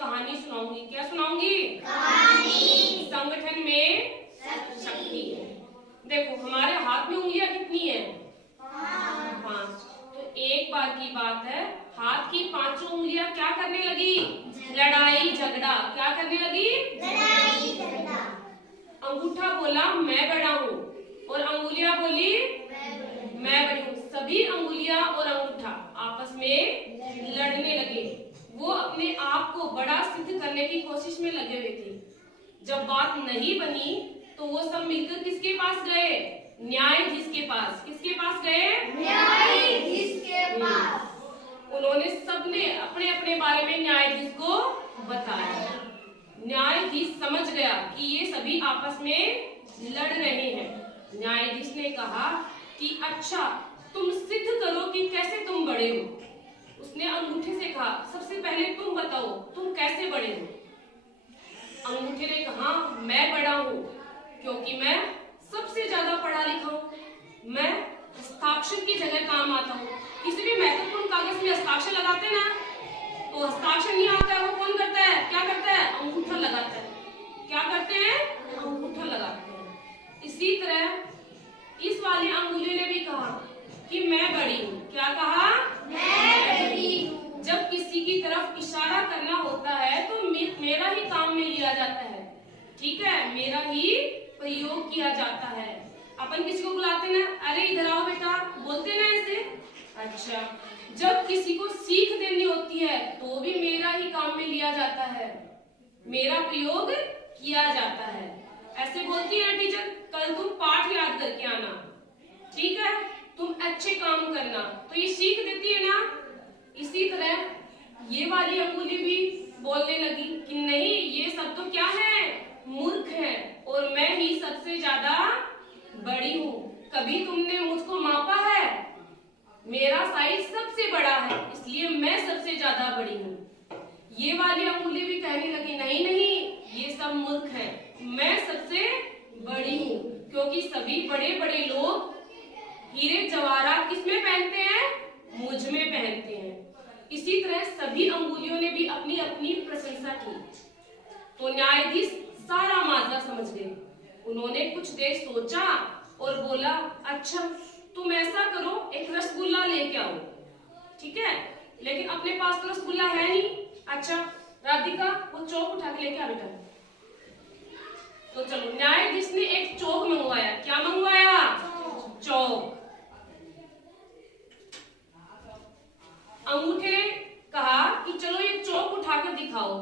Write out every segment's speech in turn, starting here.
कहानी सुनाऊंगी। क्या सुनाऊंगी? कहानी। संगठन में शक्ति है। देखो हमारे हाथ में उंगलियां कितनी है? 5। तो एक बार की बात है, हाथ की 5 उंगलियां क्या करने लगी? लड़ाई झगड़ा। क्या करने लगी? लड़ाई झगड़ा। अंगूठा बोला मैं बड़ा हूँ और अंगुलियां बोली मैं बड़ी हूँ। सभी अंगुलियां और अंगूठा आपस में लड़ने लगे। वो अपने आप को बड़ा सिद्ध करने की कोशिश में लगे हुए थे। जब बात नहीं बनी तो वो सब मिलकर किसके पास गए? न्यायाधीश के पास। किसके पास गए? न्यायाधीश के पास। उन्होंने सबने अपने अपने बारे में न्यायाधीश को बताया। न्यायाधीश समझ गया कि ये सभी आपस में लड़ रहे हैं। न्यायाधीश ने कहा कि अच्छा तुम सिद्ध करो कि कैसे तुम बड़े हो। उसने अंगूठे से कहा सबसे पहले तुम बताओ तुम कैसे बड़े हो। अंगूठे ने कहा मैं बड़ा हूँ क्योंकि मैं सबसे ज्यादा पढ़ा लिखा हूँ। मैं हस्ताक्षर की जगह काम आता हूँ। किसी भी महत्वपूर्ण कागज में हस्ताक्षर लगाते हैं ना, तो हस्ताक्षर नहीं आता है वो कौन करता है? क्या करता है? अंगूठा लगाता है। क्या करते हैं? अंगूठा लगाते हैं। इसी तरह इस वाली अंगुली ने भी कहा कि मैं बड़ी हूँ। क्या कहा? मैं बड़ी हूँ। जब किसी की तरफ इशारा करना होता है तो मेरा ही काम में लिया जाता है। ठीक है, मेरा ही प्रयोग किया जाता है। अपन किसी को बुलाते ना, अरे इधर आओ बेटा, बोलते ना ऐसे। अच्छा, जब किसी को सीख देनी होती है तो भी मेरा ही काम में लिया जाता है, मेरा प्रयोग किया जाता है। ऐसे बोलती है टीचर, कल तुम पाठ याद करके आना, ठीक है, तुम अच्छे काम करना, तो ये सीख देती है ना। इसी तरह ये वाली अंगुली भी बोलने लगी कि नहीं, ये सब तो क्या है? मूर्ख है और मैं ही सबसे ज्यादा बड़ी हूँ। कभी तुमने मुझको मापा है? मेरा साइज सबसे बड़ा है इसलिए मैं सबसे ज्यादा बड़ी हूँ। ये वाली अंगुली भी कहने लगी नहीं नहीं, ये सब मूर्ख है, मैं सबसे बड़ी हूँ क्योंकि सभी बड़े बड़े लोग हीरे जवाहरात किसमें पहनते हैं? मुझ में पहनते हैं। इसी तरह सभी अंगुलियों ने भी अपनी अपनी प्रशंसा की। तो न्यायाधीश सारा माजरा समझ गए। उन्होंने कुछ देर सोचा और बोला अच्छा तुम ऐसा करो, एक रसगुल्ला लेके आओ, ठीक है, लेकिन अपने पास तो रसगुल्ला है नहीं। अच्छा राधिका वो चौक उठा के लेके आ बेटा। तो चलो न्यायाधीश ने एक चौक मंगवाया। क्या मंगवाया? चौक। अंगूठे ने कहा कि चलो ये चौक उठाकर दिखाओ।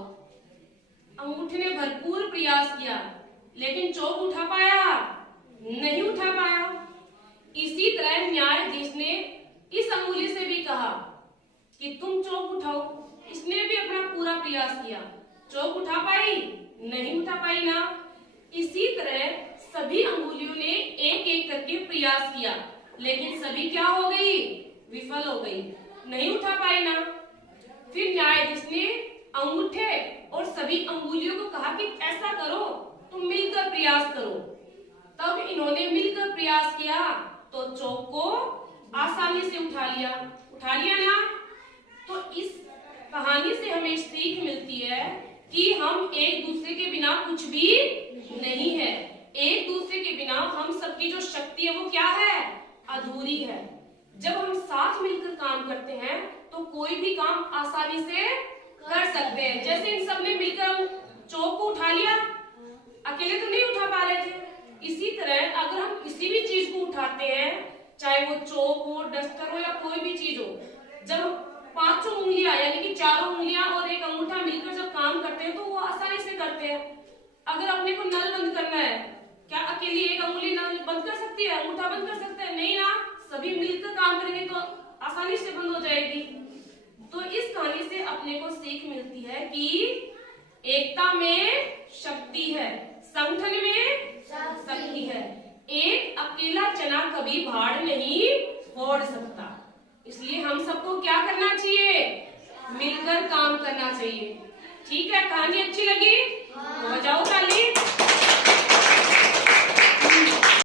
अंगूठे ने भरपूर प्रयास किया लेकिन चौक उठा पाया? नहीं उठा पाया। इसी तरह न्यायाधीश ने इस अंगुली से भी कहा कि तुम चौक उठाओ। इसने भी अपना पूरा प्रयास किया, चौक उठा पाई? नहीं उठा पाई ना। इसी तरह सभी अंगुलियों ने एक एक करके प्रयास किया लेकिन सभी क्या हो गई? विफल हो गई, नहीं उठा पाई ना। फिर न्यायाधीश ने अंगूठे और सभी अंगुलियों को कहा कि ऐसा करो, तुम मिलकर प्रयास करो। तब इन्होंने मिलकर प्रयास किया तो चौक को आसानी से उठा लिया। उठा लिया ना। तो इस कहानी से हमें सीख मिलती है कि हम एक दूसरे के बिना कुछ भी नहीं है। एक दूसरे के बिना हम सबकी जो शक्ति है वो क्या है? अधूरी है। जब हम साथ मिलकर काम करते हैं तो कोई भी काम आसानी से कर सकते हैं। जैसे इन सब ने मिलकर चौक को उठा लिया, अकेले तो नहीं उठा पा रहे थे। इसी तरह अगर हम किसी भी चीज को उठाते हैं, चाहे वो चौक हो, डस्टर हो या कोई भी चीज हो, जब 5 उंगलियां यानी कि 4 उंगलियां और एक अंगूठा मिलकर जब काम करते हैं तो वो आसानी से करते हैं। अगर अपने को नल बंद करना है, क्या अकेली एक अंगुली नल बंद कर सकती है? अंगूठा बंद कर सकता है? नहीं ना। सभी मिलकर काम करेंगे तो आसानी से बंद हो जाएगी। तो इस कहानी से अपने को सीख मिलती है कि एकता में शक्ति है, संगठन में शक्ति है। एक अकेला चना कभी भाड़ नहीं फोड़ सकता। इसलिए हम सबको क्या करना चाहिए? मिलकर काम करना चाहिए। ठीक है, कहानी अच्छी लगी? बजाओ ताली।